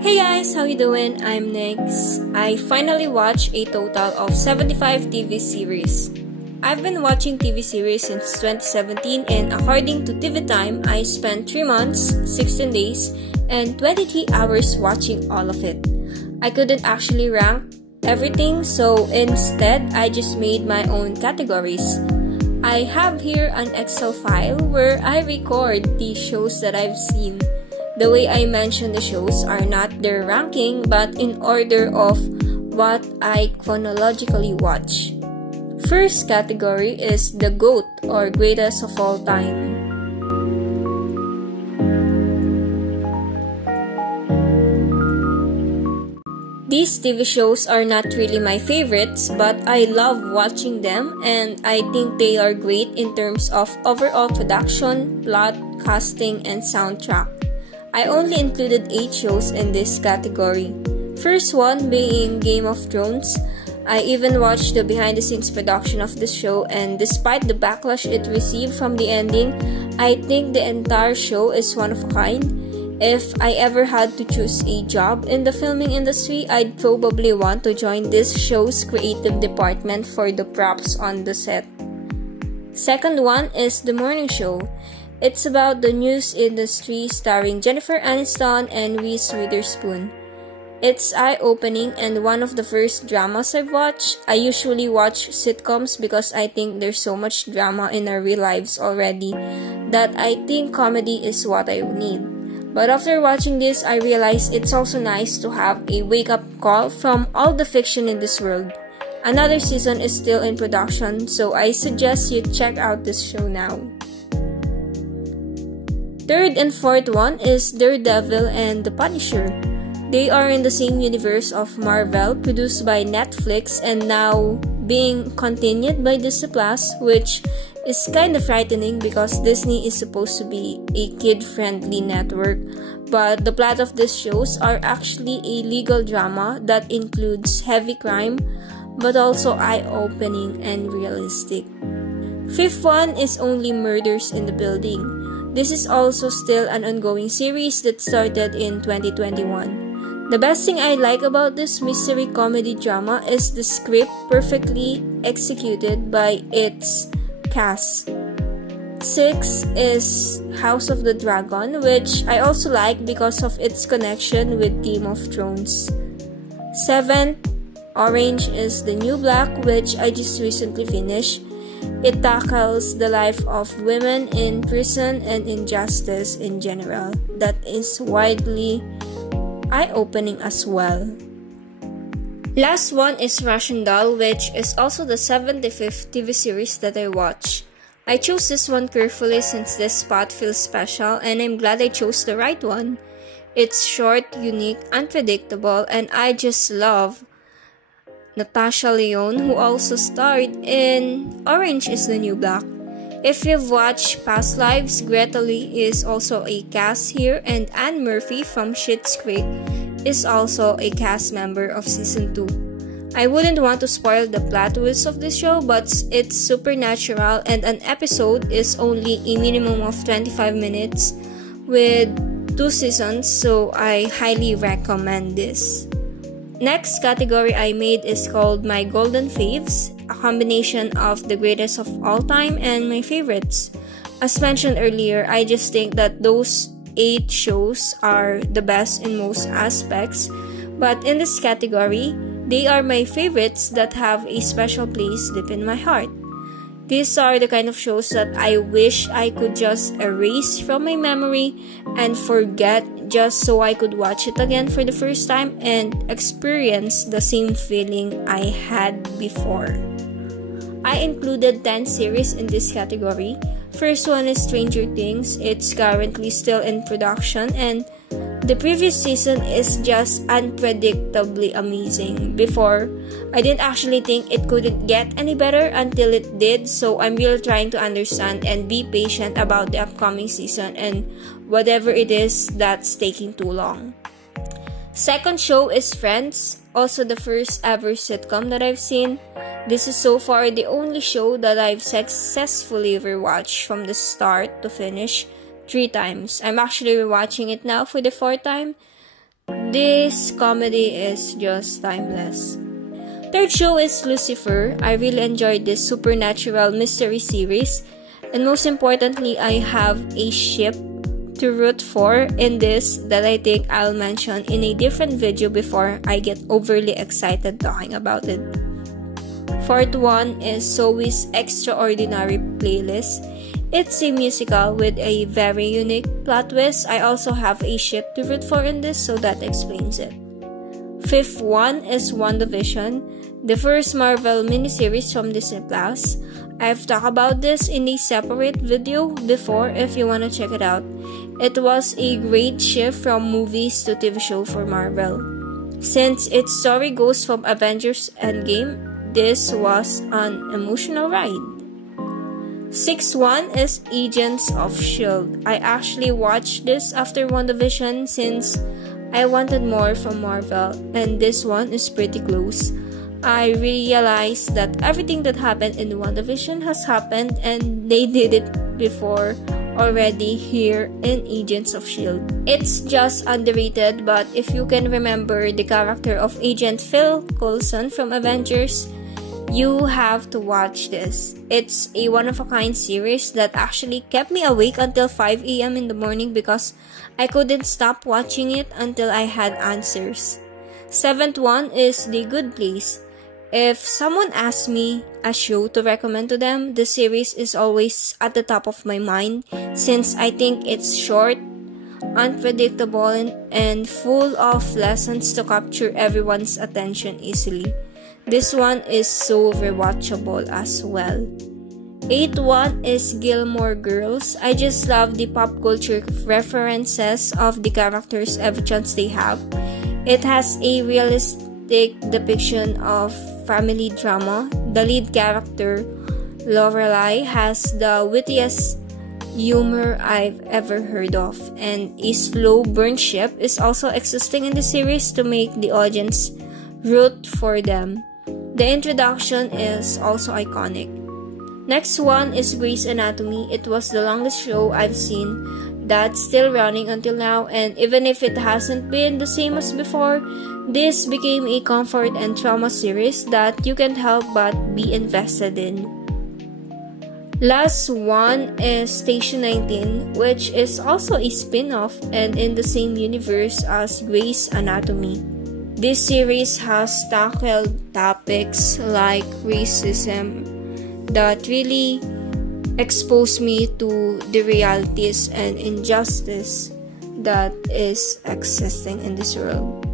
Hey guys, how you doing? I'm Nix. I finally watched a total of 75 TV series. I've been watching TV series since 2017 and according to TV Time, I spent 3 months, 16 days, and 23 hours watching all of it. I couldn't actually rank everything, so instead, I just made my own categories. I have here an Excel file where I record the shows that I've seen. The way I mention the shows are not their ranking but in order of what I chronologically watch. First category is the GOAT or greatest of all time. These TV shows are not really my favorites, but I love watching them and I think they are great in terms of overall production, plot, casting, and soundtrack. I only included 8 shows in this category. First one being Game of Thrones. I even watched the behind-the-scenes production of this show, and despite the backlash it received from the ending, I think the entire show is one of a kind. If I ever had to choose a job in the filming industry, I'd probably want to join this show's creative department for the props on the set. Second one is The Morning Show. It's about the news industry starring Jennifer Aniston and Reese Witherspoon. It's eye-opening and one of the first dramas I've watched. I usually watch sitcoms because I think there's so much drama in our real lives already that I think comedy is what I need. But after watching this, I realized it's also nice to have a wake-up call from all the fiction in this world. Another season is still in production, so I suggest you check out this show now. Third and fourth one is Daredevil and The Punisher. They are in the same universe of Marvel, produced by Netflix and now being continued by Disney+, which is kind of frightening because Disney is supposed to be a kid-friendly network. But the plot of these shows are actually a legal drama that includes heavy crime, but also eye-opening and realistic. Fifth one is Only Murders in the Building. This is also still an ongoing series that started in 2021. The best thing I like about this mystery comedy drama is the script perfectly executed by its cast. 6 is House of the Dragon, which I also like because of its connection with Game of Thrones. 7, Orange is the New Black, which I just recently finished. It tackles the life of women in prison and injustice in general. That is widely eye-opening as well. Last one is Russian Doll, which is also the 75th TV series that I watch. I chose this one carefully since this spot feels special and I'm glad I chose the right one. It's short, unique, unpredictable, and I just love Natasha Lyonne, who also starred in Orange is the New Black. If you've watched Past Lives, Greta Lee is also a cast here, and Anne Murphy from Schitt's Creek is also a cast member of Season 2. I wouldn't want to spoil the plot twist of this show, but it's supernatural and an episode is only a minimum of 25 minutes with 2 seasons, so I highly recommend this. Next category I made is called My Golden Faves, a combination of the greatest of all time and my favorites. As mentioned earlier, I just think that those 8 shows are the best in most aspects, but in this category, they are my favorites that have a special place deep in my heart. These are the kind of shows that I wish I could just erase from my memory and forget just so I could watch it again for the first time and experience the same feeling I had before. I included 10 series in this category. First one is Stranger Things. It's currently still in production and the previous season is just unpredictably amazing. Before, I didn't actually think it couldn't get any better until it did, so I'm really trying to understand and be patient about the upcoming season and whatever it is that's taking too long. Second show is Friends, also the first ever sitcom that I've seen. This is so far the only show that I've successfully rewatched from the start to finish 3 times. I'm actually rewatching it now for the 4th time. This comedy is just timeless. Third show is Lucifer. I really enjoyed this supernatural mystery series, and most importantly, I have a ship to root for in this that I think I'll mention in a different video before I get overly excited talking about it. Fourth one is Zoe's Extraordinary Playlist. It's a musical with a very unique plot twist. I also have a ship to root for in this, so that explains it. Fifth one is WandaVision, the first Marvel miniseries from Disney+. I've talked about this in a separate video before if you wanna check it out. It was a great shift from movies to TV show for Marvel. Since its story goes from Avengers Endgame, this was an emotional ride. Sixth one is Agents of S.H.I.E.L.D. I actually watched this after WandaVision since I wanted more from Marvel, and this one is pretty close. I realized that everything that happened in WandaVision has happened and they did it before already here in Agents of S.H.I.E.L.D. It's just underrated, but if you can remember the character of Agent Phil Coulson from Avengers, you have to watch this. It's a one-of-a-kind series that actually kept me awake until 5 a.m. in the morning because I couldn't stop watching it until I had answers. Seventh one is The Good Place. If someone asks me a show to recommend to them, the series is always at the top of my mind since I think it's short, unpredictable, and full of lessons to capture everyone's attention easily. This one is so rewatchable as well. Eighth one is Gilmore Girls. I just love the pop culture references of the characters every chance they have. It has a realistic depiction of family drama. The lead character, Lorelai, has the wittiest humor I've ever heard of, and a slow burn ship is also existing in the series to make the audience root for them. The introduction is also iconic. Next one is Grey's Anatomy. It was the longest show I've seen that's still running until now, and even if it hasn't been the same as before, this became a comfort and trauma series that you can't help but be invested in. Last one is Station 19, which is also a spin-off and in the same universe as Grey's Anatomy. This series has tackled topics like racism that really exposed me to the realities and injustice that is existing in this world.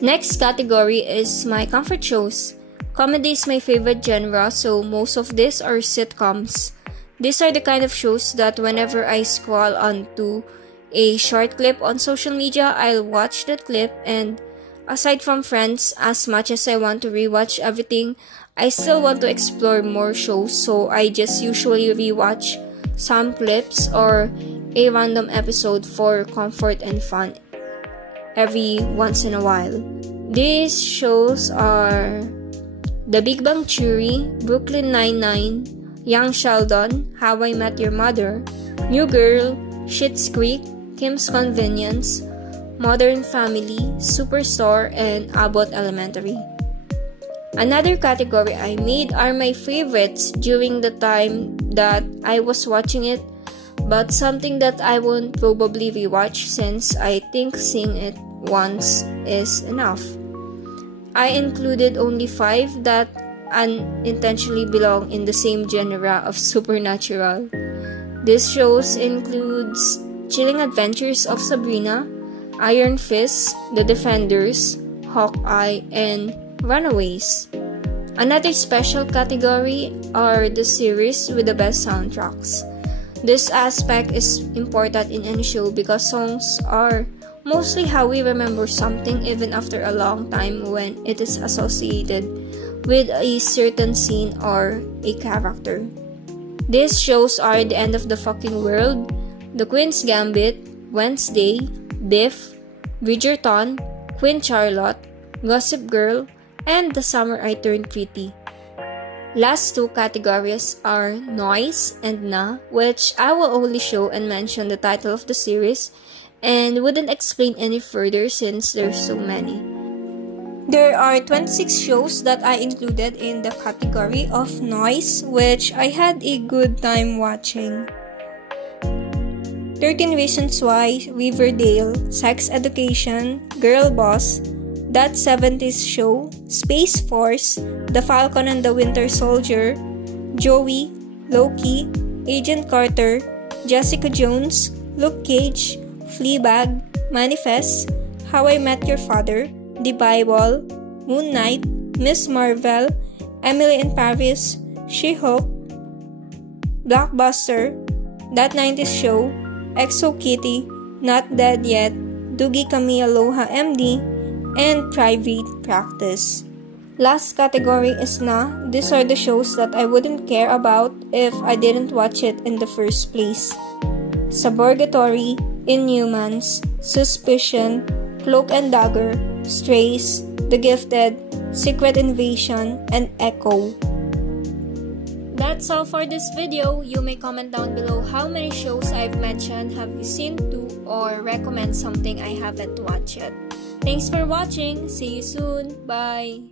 Next category is my comfort shows. Comedy is my favorite genre, so most of these are sitcoms. These are the kind of shows that whenever I scroll onto a short clip on social media, I'll watch that clip, and aside from Friends, as much as I want to rewatch everything, I still want to explore more shows, so I just usually rewatch some clips or a random episode for comfort and fun every once in a while. These shows are The Big Bang Theory, Brooklyn Nine-Nine, Young Sheldon, How I Met Your Mother, New Girl, Schitt's Creek, Kim's Convenience, Modern Family, Superstore, and Abbott Elementary. Another category I made are my favorites during the time that I was watching it, but something that I won't probably rewatch since I think seeing it once is enough. I included only 5 that unintentionally belong in the same genre of supernatural. These shows includes Chilling Adventures of Sabrina, Iron Fist, The Defenders, Hawkeye, and Runaways. Another special category are the series with the best soundtracks. This aspect is important in any show because songs are mostly how we remember something even after a long time when it is associated with a certain scene or a character. These shows are The End of the Fucking World, The Queen's Gambit, Wednesday, Biff, Bridgerton, Queen Charlotte, Gossip Girl, and The Summer I Turned Pretty. Last 2 categories are Noise and Na, which I will only show and mention the title of the series and wouldn't explain any further since there's so many. There are 26 shows that I included in the category of noise, which I had a good time watching. 13 Reasons Why, Riverdale, Sex Education, Girl Boss, That 70s Show, Space Force, The Falcon and the Winter Soldier, Joey, Loki, Agent Carter, Jessica Jones, Luke Cage, Fleabag, Manifest, How I Met Your Father, The Bible, Moon Knight, Miss Marvel, Emily in Paris, She-Hulk, Blockbuster, That 90s Show, Exo Kitty, Not Dead Yet, Doogie Kami Aloha MD, and Private Practice. Last category is na. These are the shows that I wouldn't care about if I didn't watch it in the first place. Suburgatory, Inhumans, Suspicion, Cloak and Dagger, Strays, The Gifted, Secret Invasion, and Echo. That's all for this video. You may comment down below how many shows I've mentioned have you seen too, or recommend something I haven't watched yet. Thanks for watching. See you soon. Bye.